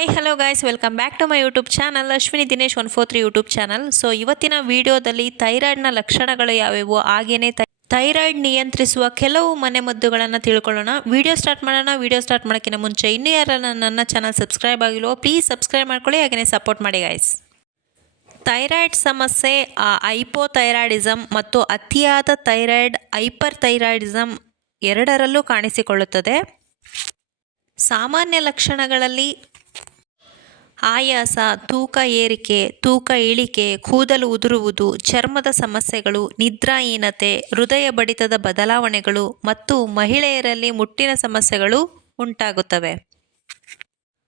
Hi hello guys welcome back to my YouTube channel Ashwini Dinesh one four three YouTube channel so ಇವತ್ತಿನ ವಿಡಿಯೋದಲ್ಲಿ ಥೈರಾಯ್ಡ್ನ ಲಕ್ಷಣಗಳು ಯಾವ್ಯಾವು? ಹಾಗೇನೆ thyroid ನಿಯಂತ್ರಿಸುವ ಕೆಲವು ಮನೆಮದ್ದುಗಳನ್ನು ತಿಳ್ಕೊಳ್ಳೋಣ. ವಿಡಿಯೋ ಸ್ಟಾರ್ಟ್ ಮಾಡೋಣ. ವಿಡಿಯೋ ಸ್ಟಾರ್ಟ್ ಮಾಡೋಕ್ಕಿಂತ ಮುಂಚೆ ಇನ್ನೂ ಯಾರು ನನ್ನ ಚಾನಲ್ ಸಬ್ಸ್ಕ್ರೈಬ್ ಆಗಿಲ್ವೋ ಪ್ಲೀಸ್ ಸಬ್ಸ್ಕ್ರೈಬ್ ಮಾಡ್ಕೊಳ್ಳಿ ಹಾಗೆಯೇ ಸಪೋರ್ಟ್ ಮಾಡಿ ಗಾಯ್ಸ್ ಥೈರಾಯ್ಡ್ ಸಮಸ್ಯೆ ಹೈಪೋಥೈರಾಯ್ಡಿಸಮ್ ಮತ್ತು ಅತಿಯಾದ ಥೈರಾಯ್ಡ್ ಹೈಪರ್ ಥೈರಾಯ್ಡಿಸಮ್ ಎರಡರಲ್ಲೂ ಕಾಣಿಸಿಕೊಳ್ಳುತ್ತದೆ. ಸಾಮಾನ್ಯ ಲಕ್ಷಣಗಳಲ್ಲಿ ಆಯಾಸ, ತೂಕ ಏರಿಕೆ, ತೂಕ ಇಳಿಕೆ, ಕೂದಲು ಉದುರುವುದು, ಚರ್ಮದ ಸಮಸ್ಯೆಗಳು, ನಿದ್ರಾಹೀನತೆ, ಹೃದಯ ಬಡಿತದ ಬದಲಾವಣೆಗಳು ಮತ್ತು ಮಹಿಳೆಯರಲ್ಲಿ ಮುಟ್ಟಿನ ಸಮಸ್ಯೆಗಳು ಉಂಟಾಗುತ್ತವೆ.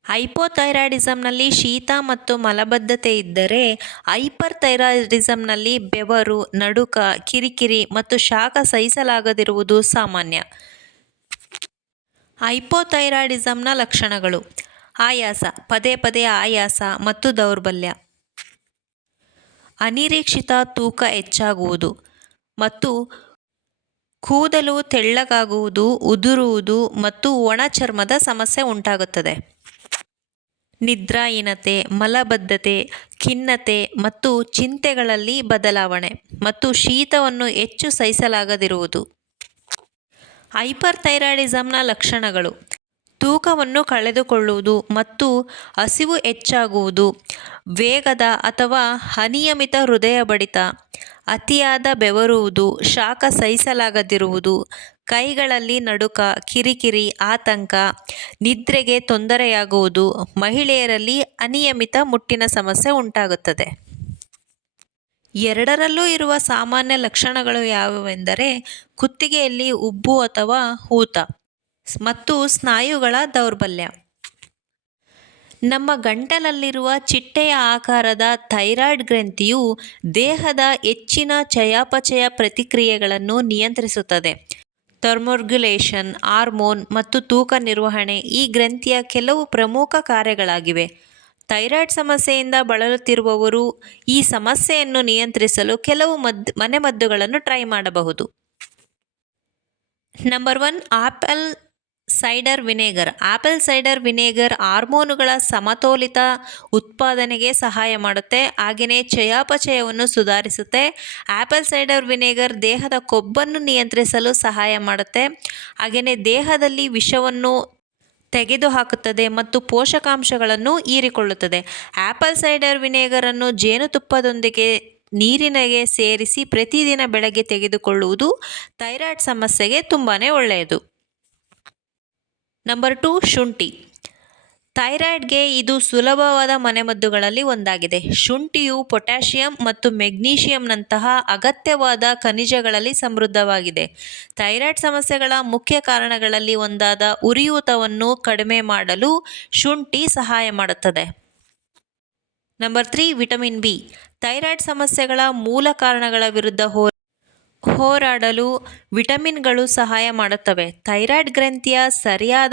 ಹೈಪೋಥೈರಾಯ್ಡಿಸಮ್ನಲ್ಲಿ ಶೀತ ಮತ್ತು ಮಲಬದ್ಧತೆ ಇದ್ದರೆ ಹೈಪರ್ ಬೆವರು, ನಡುಕ, ಕಿರಿಕಿರಿ ಮತ್ತು ಶಾಖ ಸಹಿಸಲಾಗದಿರುವುದು ಸಾಮಾನ್ಯ. ಹೈಪೋಥೈರಾಯ್ಡಿಸಮ್ನ ಲಕ್ಷಣಗಳು. ಆಯಾಸ, ಪದೇ ಪದೇ ಆಯಾಸ ಮತ್ತು ದೌರ್ಬಲ್ಯ. ಅನಿರೀಕ್ಷಿತ ತೂಕ ಹೆಚ್ಚಾಗುವುದು ಮತ್ತು ಕೂದಲು ತೆಳ್ಳಗಾಗುವುದು, ಉದುರುವುದು ಮತ್ತು ಒಣ ಚರ್ಮದ ಸಮಸ್ಯೆ ಉಂಟಾಗುತ್ತದೆ. ನಿದ್ರಾಹೀನತೆ, ಮಲಬದ್ಧತೆ, ಖಿನ್ನತೆ ಮತ್ತು ಚಿಂತೆಗಳಲ್ಲಿ ಬದಲಾವಣೆ ಮತ್ತು ಶೀತವನ್ನು ಹೆಚ್ಚು ಸಹಿಸಲಾಗದಿರುವುದು. ಹೈಪರ್ ಥೈರಾಯ್ಡಿಸಮ್ನ ಲಕ್ಷಣಗಳು. ತೂಕವನ್ನು ಕಳೆದುಕೊಳ್ಳುವುದು ಮತ್ತು ಹಸಿವು ಹೆಚ್ಚಾಗುವುದು, ವೇಗದ ಅಥವಾ ಅನಿಯಮಿತ ಹೃದಯ ಬಡಿತ, ಅತಿಯಾದ ಬೆವರುವುದು, ಶಾಖ ಸಹಿಸಲಾಗದಿರುವುದು, ಕೈಗಳಲ್ಲಿ ನಡುಕ, ಕಿರಿಕಿರಿ, ಆತಂಕ, ನಿದ್ರೆಗೆ ತೊಂದರೆಯಾಗುವುದು, ಮಹಿಳೆಯರಲ್ಲಿ ಅನಿಯಮಿತ ಮುಟ್ಟಿನ ಸಮಸ್ಯೆ ಉಂಟಾಗುತ್ತದೆ. ಎರಡರಲ್ಲೂ ಇರುವ ಸಾಮಾನ್ಯ ಲಕ್ಷಣಗಳು ಯಾವುವೆಂದರೆ ಕುತ್ತಿಗೆಯಲ್ಲಿ ಉಬ್ಬು ಅಥವಾ ಊತ. ಮತ್ತು ಸ್ನಾಯುಗಳ ದೌರ್ಬಲ್ಯ. ನಮ್ಮ ಗಂಟಲಲ್ಲಿರುವ ಚಿಟ್ಟೆಯ ಆಕಾರದ ಥೈರಾಯ್ಡ್ ಗ್ರಂಥಿಯು ದೇಹದ ಹೆಚ್ಚಿನ ಚಯಾಪಚಯ ಪ್ರತಿಕ್ರಿಯೆಗಳನ್ನು ನಿಯಂತ್ರಿಸುತ್ತದೆ. ಥರ್ಮೋರ್ಗ್ಯುಲೇಷನ್ ಹಾರ್ಮೋನ್ ಮತ್ತು ತೂಕ ನಿರ್ವಹಣೆ ಈ ಗ್ರಂಥಿಯ ಕೆಲವು ಪ್ರಮುಖ ಕಾರ್ಯಗಳಾಗಿವೆ. ಥೈರಾಯ್ಡ್ ಸಮಸ್ಯೆಯಿಂದ ಬಳಲುತ್ತಿರುವವರು ಈ ಸಮಸ್ಯೆಯನ್ನು ನಿಯಂತ್ರಿಸಲು ಕೆಲವು ಮದ್ದು ಮನೆಮದ್ದುಗಳನ್ನು ಟ್ರೈ ಮಾಡಬಹುದು. Number one, apple cider vinegar. Apple cider vinegar ಹಾರ್ಮೋನುಗಳ ಸಮತೋಲಿತ ಉತ್ಪಾದನೆಗೆ ಸಹಾಯ ಮಾಡುತ್ತೆ. ಹಾಗೆಯೇ ಚಯಾಪಚಯವನ್ನು ಸುಧಾರಿಸುತ್ತೆ. ಆಪಲ್ ಸೈಡರ್ ವಿನೇಗರ್ ದೇಹದ ಕೊಬ್ಬನ್ನು ನಿಯಂತ್ರಿಸಲು ಸಹಾಯ ಮಾಡುತ್ತೆ. ಹಾಗೆಯೇ ದೇಹದಲ್ಲಿ ವಿಷವನ್ನು ತೆಗೆದುಹಾಕುತ್ತದೆ ಮತ್ತು ಪೋಷಕಾಂಶಗಳನ್ನು ಹೀರಿಕೊಳ್ಳುತ್ತದೆ. ಆಪಲ್ ಸೈಡರ್ ವಿನೇಗರನ್ನು ಜೇನುತುಪ್ಪದೊಂದಿಗೆ ನೀರಿನಗೆ ಸೇರಿಸಿ ಪ್ರತಿದಿನ ಬೆಳಗ್ಗೆ ತೆಗೆದುಕೊಳ್ಳುವುದು ಥೈರಾಯ್ಡ್ ಸಮಸ್ಯೆಗೆ ತುಂಬಾ ಒಳ್ಳೆಯದು. ನಂಬರ್ ಟು ಶುಂಠಿ. ಥೈರಾಯ್ಡ್ಗೆ ಇದು ಸುಲಭವಾದ ಮನೆಮದ್ದುಗಳಲ್ಲಿ ಒಂದಾಗಿದೆ. ಶುಂಠಿಯು ಪೊಟ್ಯಾಷಿಯಂ ಮತ್ತು ಮೆಗ್ನೀಷಿಯಂನಂತಹ ಅಗತ್ಯವಾದ ಖನಿಜಗಳಲ್ಲಿ ಸಮೃದ್ಧವಾಗಿದೆ. ಥೈರಾಯ್ಡ್ ಸಮಸ್ಯೆಗಳ ಮುಖ್ಯ ಕಾರಣಗಳಲ್ಲಿ ಒಂದಾದ ಉರಿಯೂತವನ್ನು ಕಡಿಮೆ ಮಾಡಲು ಶುಂಠಿ ಸಹಾಯ ಮಾಡುತ್ತದೆ. Number three vitamin B thyroid ಸಮಸ್ಯೆಗಳ ಮೂಲ ಕಾರಣಗಳ ವಿರುದ್ಧ ಹೋ ಹೋರಾಡಲು ವಿಟಮಿನ್ಗಳು ಸಹಾಯ ಮಾಡುತ್ತವೆ. ಥೈರಾಯ್ಡ್ ಗ್ರಂಥಿಯ ಸರಿಯಾದ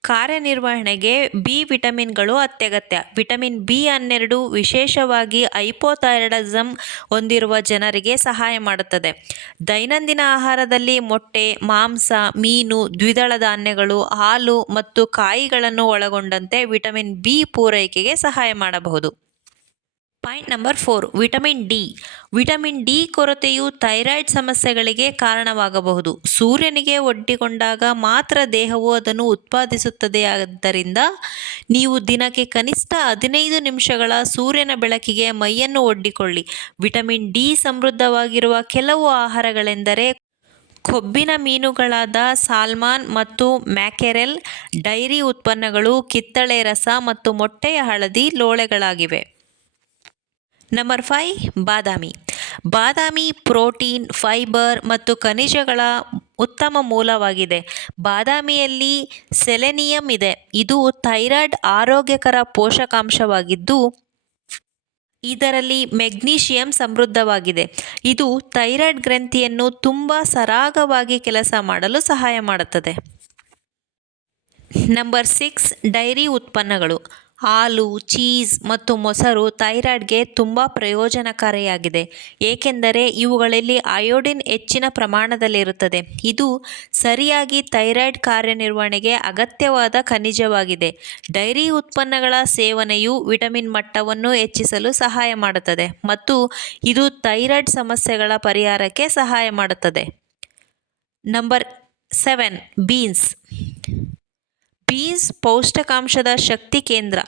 ಕಾರ್ಯನಿರ್ವಹಣೆಗೆ ಬಿ ವಿಟಮಿನ್ಗಳು ಅತ್ಯಗತ್ಯ. ವಿಟಮಿನ್ ಬಿ ಹನ್ನೆರಡು ವಿಶೇಷವಾಗಿ ಐಪೋಥೈರಾಯ್ಡಿಸಮ್ ಹೊಂದಿರುವ ಜನರಿಗೆ ಸಹಾಯ ಮಾಡುತ್ತದೆ. ದೈನಂದಿನ ಆಹಾರದಲ್ಲಿ ಮೊಟ್ಟೆ, ಮಾಂಸ, ಮೀನು, ದ್ವಿದಳ ಧಾನ್ಯಗಳು, ಹಾಲು ಮತ್ತು ಕಾಯಿಗಳನ್ನು ಒಳಗೊಂಡಂತೆ ವಿಟಮಿನ್ ಬಿ ಪೂರೈಕೆಗೆ ಸಹಾಯ ಮಾಡಬಹುದು. Point number four, vitamin D. Vitamin D ಕೊರತೆಯು ಥೈರಾಯ್ಡ್ ಸಮಸ್ಯೆಗಳಿಗೆ ಕಾರಣವಾಗಬಹುದು. ಸೂರ್ಯನಿಗೆ ಒಡ್ಡಿಕೊಂಡಾಗ ಮಾತ್ರ ದೇಹವು ಅದನ್ನು ಉತ್ಪಾದಿಸುತ್ತದೆ. ಆದ್ದರಿಂದ ನೀವು ದಿನಕ್ಕೆ ಕನಿಷ್ಠ ಹದಿನೈದು ನಿಮಿಷಗಳ ಸೂರ್ಯನ ಬೆಳಕಿಗೆ ಮೈಯನ್ನು ಒಡ್ಡಿಕೊಳ್ಳಿ. ವಿಟಮಿನ್ ಡಿ ಸಮೃದ್ಧವಾಗಿರುವ ಕೆಲವು ಆಹಾರಗಳೆಂದರೆ ಕೊಬ್ಬಿನ ಮೀನುಗಳಾದ ಸಾಲ್ಮಾನ್ ಮತ್ತು ಮ್ಯಾಕೆರೆಲ್, ಡೈರಿ ಉತ್ಪನ್ನಗಳು, ಕಿತ್ತಳೆ ರಸ ಮತ್ತು ಮೊಟ್ಟೆಯ ಹಳದಿ ಲೋಳೆಗಳಾಗಿವೆ. ನಂಬರ್ ಫೈ ಬಾದಾಮಿ. ಬಾದಾಮಿ ಪ್ರೋಟೀನ್, ಫೈಬರ್ ಮತ್ತು ಖನಿಜಗಳ ಉತ್ತಮ ಮೂಲವಾಗಿದೆ. ಬಾದಾಮಿಯಲ್ಲಿ ಸೆಲೆನಿಯಂ ಇದೆ. ಇದು ಥೈರಾಯ್ಡ್ ಆರೋಗ್ಯಕರ ಪೋಷಕಾಂಶವಾಗಿದ್ದು, ಇದರಲ್ಲಿ ಮೆಗ್ನೀಷಿಯಂ ಸಮೃದ್ಧವಾಗಿದೆ. ಇದು ಥೈರಾಯ್ಡ್ ಗ್ರಂಥಿಯನ್ನು ತುಂಬ ಸರಾಗವಾಗಿ ಕೆಲಸ ಮಾಡಲು ಸಹಾಯ ಮಾಡುತ್ತದೆ. ನಂಬರ್ ಸಿಕ್ಸ್ ಡೈರಿ ಉತ್ಪನ್ನಗಳು. ಹಾಲು, ಚೀಸ್ ಮತ್ತು ಮೊಸರು ಥೈರಾಯ್ಡ್ಗೆ ತುಂಬ ಪ್ರಯೋಜನಕಾರಿಯಾಗಿದೆ. ಏಕೆಂದರೆ ಇವುಗಳಲ್ಲಿ ಅಯೋಡಿನ್ ಹೆಚ್ಚಿನ ಪ್ರಮಾಣದಲ್ಲಿರುತ್ತದೆ. ಇದು ಸರಿಯಾಗಿ ಥೈರಾಯ್ಡ್ ಕಾರ್ಯನಿರ್ವಹಣೆಗೆ ಅಗತ್ಯವಾದ ಖನಿಜವಾಗಿದೆ. ಡೈರಿ ಉತ್ಪನ್ನಗಳ ಸೇವನೆಯು ವಿಟಮಿನ್ ಮಟ್ಟವನ್ನು ಹೆಚ್ಚಿಸಲು ಸಹಾಯ ಮಾಡುತ್ತದೆ ಮತ್ತು ಇದು ಥೈರಾಯ್ಡ್ ಸಮಸ್ಯೆಗಳ ಪರಿಹಾರಕ್ಕೆ ಸಹಾಯ ಮಾಡುತ್ತದೆ. Number seven, beans. ಬೀನ್ಸ್ ಪೌಷ್ಟಿಕಾಂಶದ ಶಕ್ತಿ ಕೇಂದ್ರ.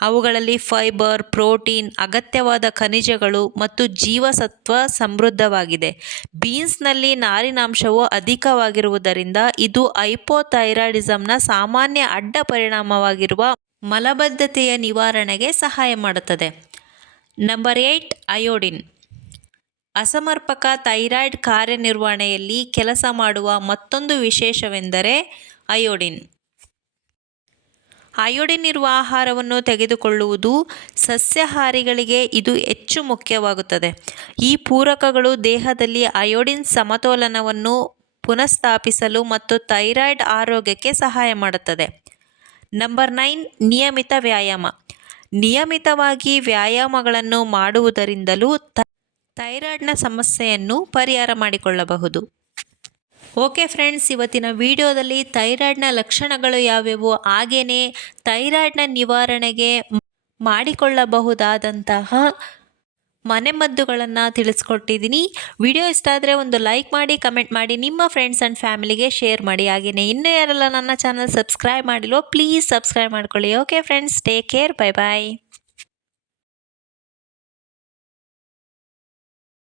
ಅವುಗಳಲ್ಲಿ ಫೈಬರ್, ಪ್ರೋಟೀನ್, ಅಗತ್ಯವಾದ ಖನಿಜಗಳು ಮತ್ತು ಜೀವಸತ್ವ ಸಮೃದ್ಧವಾಗಿದೆ. ಬೀನ್ಸ್ನಲ್ಲಿ ನಾರಿನಾಂಶವು ಅಧಿಕವಾಗಿರುವುದರಿಂದ ಇದು ಹೈಪೋಥೈರಾಯ್ಡಿಸಮ್ನ ಸಾಮಾನ್ಯ ಅಡ್ಡ ಪರಿಣಾಮವಾಗಿರುವ ಮಲಬದ್ಧತೆಯ ನಿವಾರಣೆಗೆ ಸಹಾಯ ಮಾಡುತ್ತದೆ. Number eight iodine. ಅಸಮರ್ಪಕ ಥೈರಾಯ್ಡ್ ಕಾರ್ಯನಿರ್ವಹಣೆಯಲ್ಲಿ ಕೆಲಸ ಮಾಡುವ ಮತ್ತೊಂದು ವಿಶೇಷವೆಂದರೆ ಅಯೋಡಿನ್. ಅಯೋಡಿನ್ ಇರುವ ಆಹಾರವನ್ನು ತೆಗೆದುಕೊಳ್ಳುವುದು ಸಸ್ಯಾಹಾರಿಗಳಿಗೆ ಇದು ಹೆಚ್ಚು ಮುಖ್ಯವಾಗುತ್ತದೆ. ಈ ಪೂರಕಗಳು ದೇಹದಲ್ಲಿ ಅಯೋಡಿನ್ ಸಮತೋಲನವನ್ನು ಪುನಃಸ್ಥಾಪಿಸಲು ಮತ್ತು ಥೈರಾಯ್ಡ್ ಆರೋಗ್ಯಕ್ಕೆ ಸಹಾಯ ಮಾಡುತ್ತದೆ. ನಂಬರ್ ನೈನ್, ನಿಯಮಿತ ವ್ಯಾಯಾಮ. ನಿಯಮಿತವಾಗಿ ವ್ಯಾಯಾಮಗಳನ್ನು ಮಾಡುವುದರಿಂದಲೂ ಥೈರಾಯ್ಡ್ನ ಸಮಸ್ಯೆಯನ್ನು ಪರಿಹಾರ ಮಾಡಿಕೊಳ್ಳಬಹುದು. ಓಕೆ ಫ್ರೆಂಡ್ಸ್, ಇವತ್ತಿನ ವಿಡಿಯೋದಲ್ಲಿ ಥೈರಾಯ್ಡ್ನ ಲಕ್ಷಣಗಳು ಯಾವ್ಯಾವು? ಹಾಗೆಯೇ ಥೈರಾಯ್ಡ್ನ ನಿವಾರಣೆಗೆ ಮಾಡಿಕೊಳ್ಳಬಹುದಾದಂತಹ ಮನೆಮದ್ದುಗಳನ್ನು ತಿಳಿಸ್ಕೊಟ್ಟಿದ್ದೀನಿ. ವಿಡಿಯೋ ಇಷ್ಟ ಆದರೆ ಒಂದು ಲೈಕ್ ಮಾಡಿ, ಕಮೆಂಟ್ ಮಾಡಿ, ನಿಮ್ಮ ಫ್ರೆಂಡ್ಸ್ ಆ್ಯಂಡ್ ಫ್ಯಾಮಿಲಿಗೆ ಶೇರ್ ಮಾಡಿ. ಹಾಗೆಯೇ ಇನ್ನೂ ಯಾರೆಲ್ಲ ನನ್ನ ಚಾನಲ್ ಸಬ್ಸ್ಕ್ರೈಬ್ ಮಾಡಿಲ್ವೋ, ಪ್ಲೀಸ್ ಸಬ್ಸ್ಕ್ರೈಬ್ ಮಾಡ್ಕೊಳ್ಳಿ. Okay friends, take care, bye bye